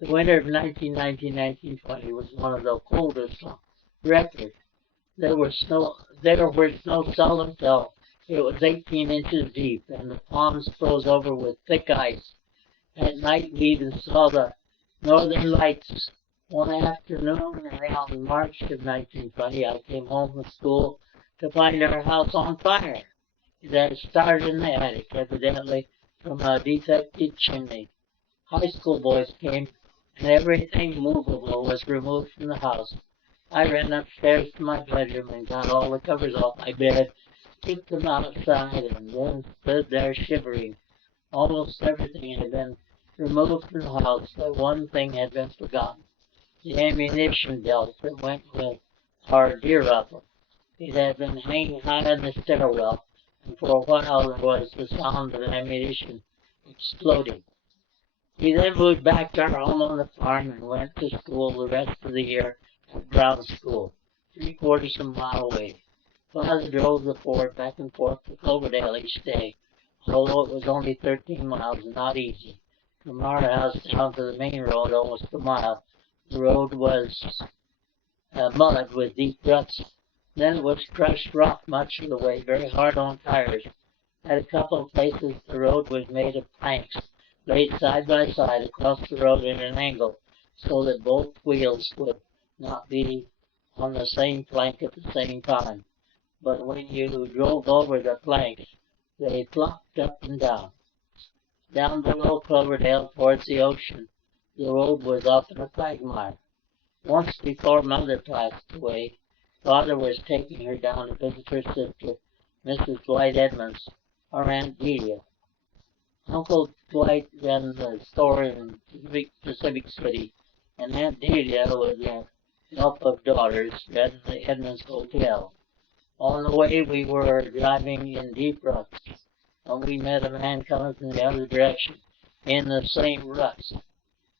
The winter of 1920 was one of the coldest on record. There where snow seldom fell. It was 18 inches deep, and the ponds froze over with thick ice. At night, we even saw the northern lights. One afternoon around March of 1920, I came home from school to find our house on fire. It had started in the attic, evidently from a defective chimney. High school boys came, and everything movable was removed from the house. I ran upstairs to my bedroom and got all the covers off my bed, kicked them outside, and then stood there shivering. Almost everything had been removed from the house, but one thing had been forgotten: the ammunition belt that went with our deer rifle. It had been hanging high in the stairwell, and for a while there was the sound of ammunition exploding. We then moved back to our home on the farm and went to school the rest of the year at Brown School, 3/4 of a mile away. Father drove the Ford back and forth to Cloverdale each day, although it was only 13 miles and not easy. From our house down to the main road, almost a mile, the road was mud with deep ruts. Then it was crushed rock much of the way, very hard on tires. At a couple of places, the road was made of planks, laid side by side across the road at an angle, so that both wheels would not be on the same plank at the same time. But when you drove over the planks, they flopped up and down. Down below Cloverdale towards the ocean, the road was often a quagmire. Once before Mother passed away, Father was taking her down to visit her sister, Mrs. Dwight Edmonds, or Aunt Delia. Uncle Dwight ran the store in Pacific City, and Aunt Delia, with the help of daughters, ran the Edmonds Hotel. On the way, we were driving in deep ruts, and we met a man coming from the other direction in the same ruts.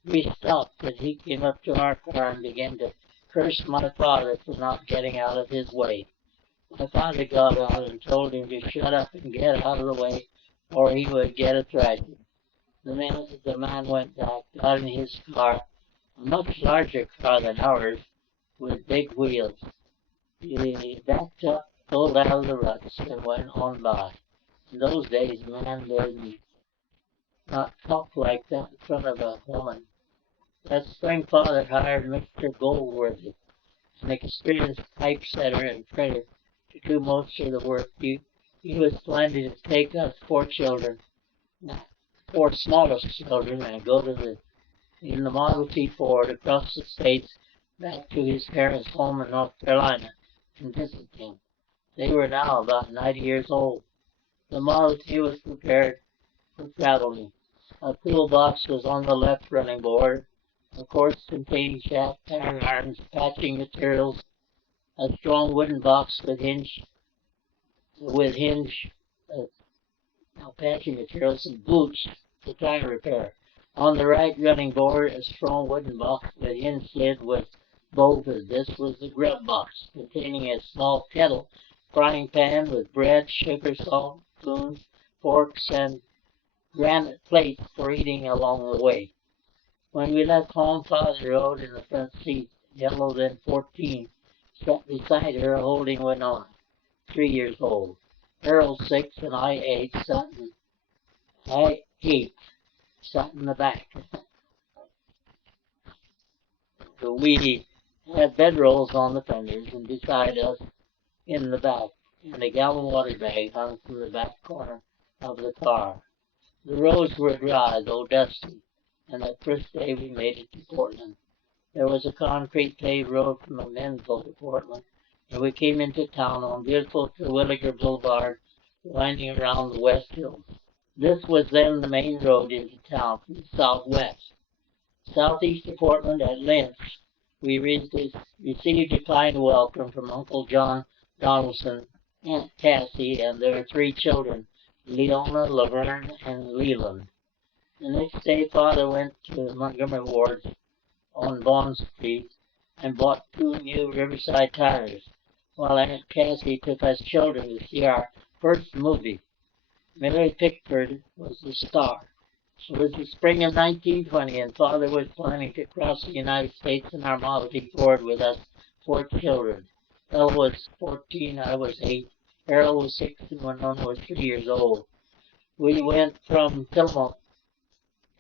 We stopped, and he came up to our car and began to curse my father for not getting out of his way. My father got out and told him to shut up and get out of the way, or he would get a thrashing. The man went back, got in his car, a much larger car than ours, with big wheels. He backed up, pulled out of the ruts, and went on by. In those days, a man did not talk like that in front of a woman. That spring, Father hired Mr. Goldworthy, an experienced typesetter and printer, to do most of the work. He was planning to take us four smallest children, and go in the Model T Ford across the states back to his parents' home in North Carolina and visit them. They were now about 90 years old. The Model T was prepared for traveling. A toolbox was on the left running board, a course containing shaft, iron irons, patching materials, a strong wooden box with patching materials, and boots for tire repair. On the right running board, a strong wooden box with hinge lid was bolted. This was the grub box, containing a small kettle, frying pan with bread, sugar, salt, spoons, forks, and granite plates for eating along the way. When we left home, Father rode in the front seat. Yellow, then 14, sat beside her holding Winona, 3 years old. Earl, 6, and I, 8, sat in the back. We had bedrolls on the fenders, and beside us in the back, and a gallon water bag hung from the back corner of the car. The roads were dry, though dusty, and that first day we made it to Portland. There was a concrete paved road from Amenville to Portland, and we came into town on beautiful Terwilliger Boulevard, winding around the West Hills. This was then the main road into town from the southwest. Southeast of Portland at Lynch, we received a kind welcome from Uncle John Donaldson, Aunt Cassie, and their 3 children, Leona, Laverne, and Leland. The next day, Father went to Montgomery Ward's on Bond Street and bought 2 new Riverside tires, while Aunt Cassie took us children to see our first movie. Mary Pickford was the star. It was the spring of 1920, and Father was planning to cross the United States in our Model T Ford with us 4 children. Elle was 14, I was 8, Harold was 6, and Winona was 3 years old. We went from Tillamook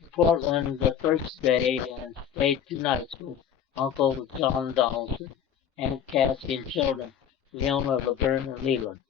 to Portland the first day and stayed 2 nights with Uncle John Donaldson, Aunt Cassie, and children, Leona, Laverne, and Leland.